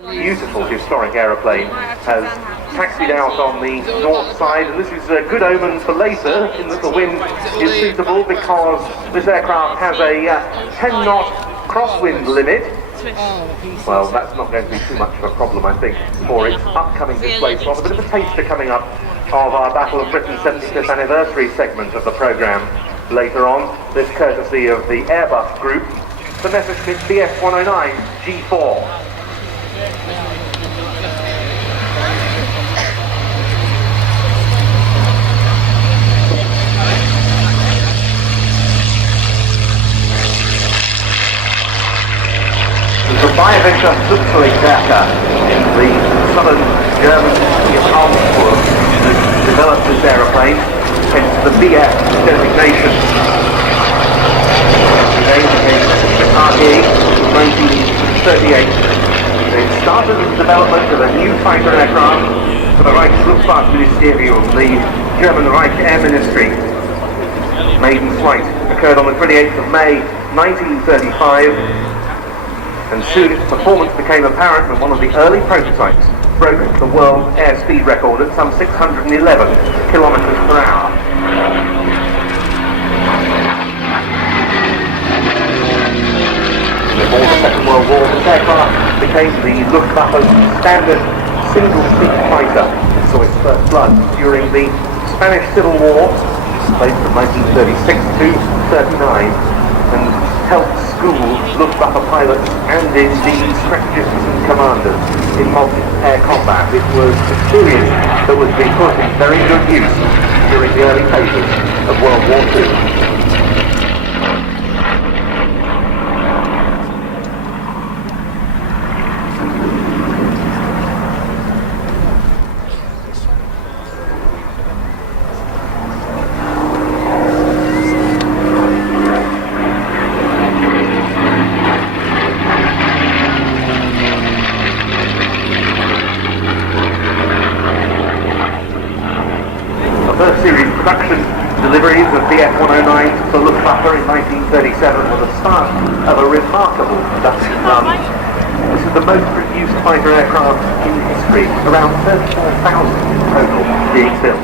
Beautiful historic aeroplane has taxied out on the north side, and this is a good omen for later in that the wind is suitable because this aircraft has a 10-knot crosswind limit. Well, that's not going to be too much of a problem, I think, for its upcoming display slot. A bit of a taster coming up of our Battle of Britain 75th anniversary segment of the programme later on. This courtesy of the Airbus group, the Messerschmitt Bf109G4. The Bayerwischer Luftwaffe in the southern German city of Augsburg that developed this aeroplane, hence the Bf designation. Today became RIAT in 1938. It started the development of a new fighter aircraft for the Luftwaffe Ministerium, the German Reich Air Ministry. Maiden flight occurred on the 28th of May 1935. And soon its performance became apparent when one of the early prototypes broke the world airspeed record at some 611 kilometers per hour. Before the Second World War, this aircraft became the Luftwaffe's standard single-seat fighter. It saw its first blood during the Spanish Civil War, played from 1936 to 39, and helped school Luftwaffe pilots and indeed strategists and commanders in multi-air combat. It was experience that was being put in very good use during the early phases of World War II. Series production deliveries of Bf109 to Luftwaffe in 1937 were the start of a remarkable production run. This is the most produced fighter aircraft in history, around 34,000 in total being built.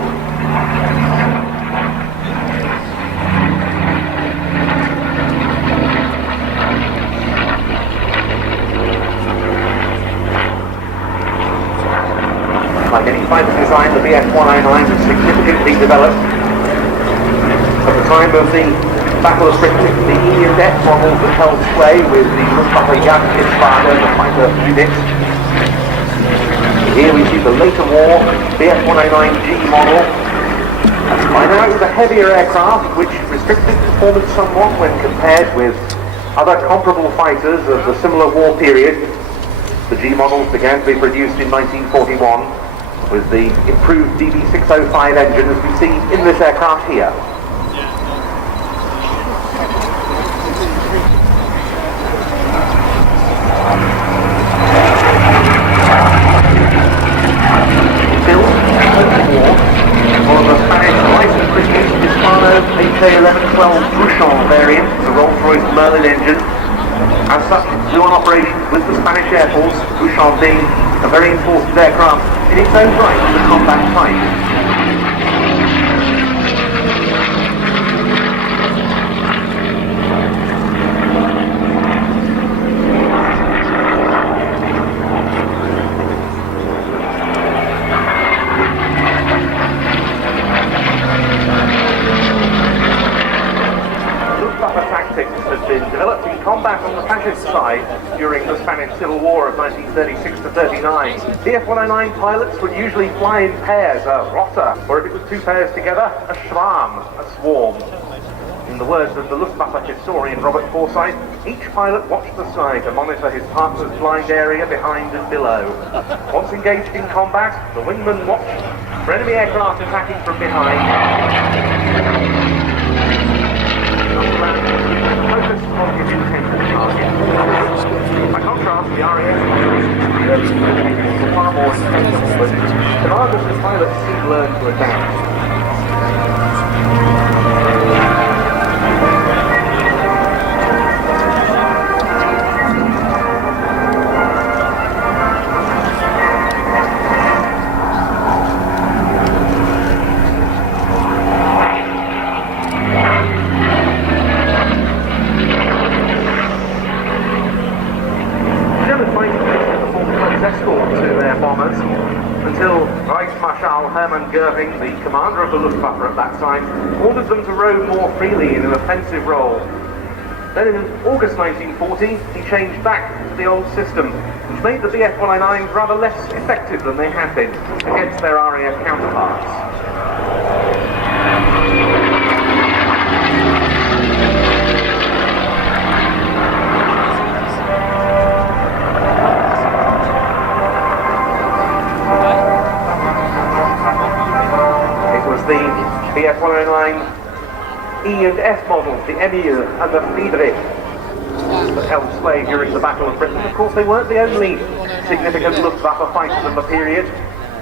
Like any fighter design, the Bf109 was significantly developed. At the time of the Battle of Britain, the EADS model that held sway with the Luftwaffe Jagdgeschwader, the fighter unit. Here we see the later war Bf109G model. By now it was a heavier aircraft which restricted performance somewhat when compared with other comparable fighters of the similar war period. The G models began to be produced in 1941. With the improved DB605 engine as we see in this aircraft here. Built post-war for the Spanish license-produced Hispano HA1112 Bouchon variant, the Rolls-Royce Merlin engine. As such, flew on operations with the Spanish Air Force, Bouchon being a very important aircraft in its own right of the combat type. Has been developed in combat on the fascist side during the Spanish Civil War of 1936 to 39. Bf109 pilots would usually fly in pairs, a rota, or if it was two pairs together, a schwarm, a swarm. In the words of the Luftwaffe historian Robert Forsyth, each pilot watched the sky to monitor his partner's blind area behind and below. Once engaged in combat, the wingman watched for enemy aircraft attacking from behind. Focus on his intended target. By contrast, the RAF is far more intensive, but commanders and pilots soon learn to adapt. of the Luftwaffe at that time, ordered them to roam more freely in an offensive role. Then in August 1940, he changed back to the old system, which made the Bf109s rather less effective than they had been against their RAF counterparts. The Bf109 E and F models, the Emil and the Friedrich, that held sway during the Battle of Britain. Of course, they weren't the only significant Luftwaffe fighters of the period.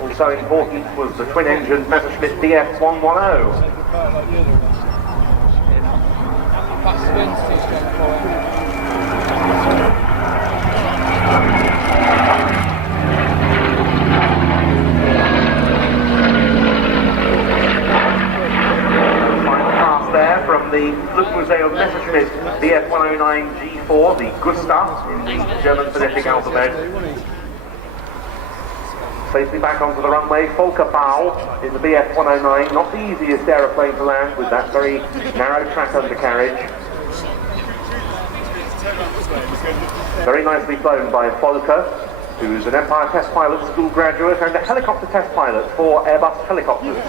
Also important was the twin-engine Messerschmitt Bf110. From the Luftwaffe Messerschmitt Bf109G4, the Gustav in the German phonetic alphabet. Safely back onto the runway, Volkerbau in the Bf109, not the easiest aeroplane to land with that very narrow track undercarriage. Very nicely flown by Volker, who's an Empire Test Pilot School graduate and a helicopter test pilot for Airbus helicopters.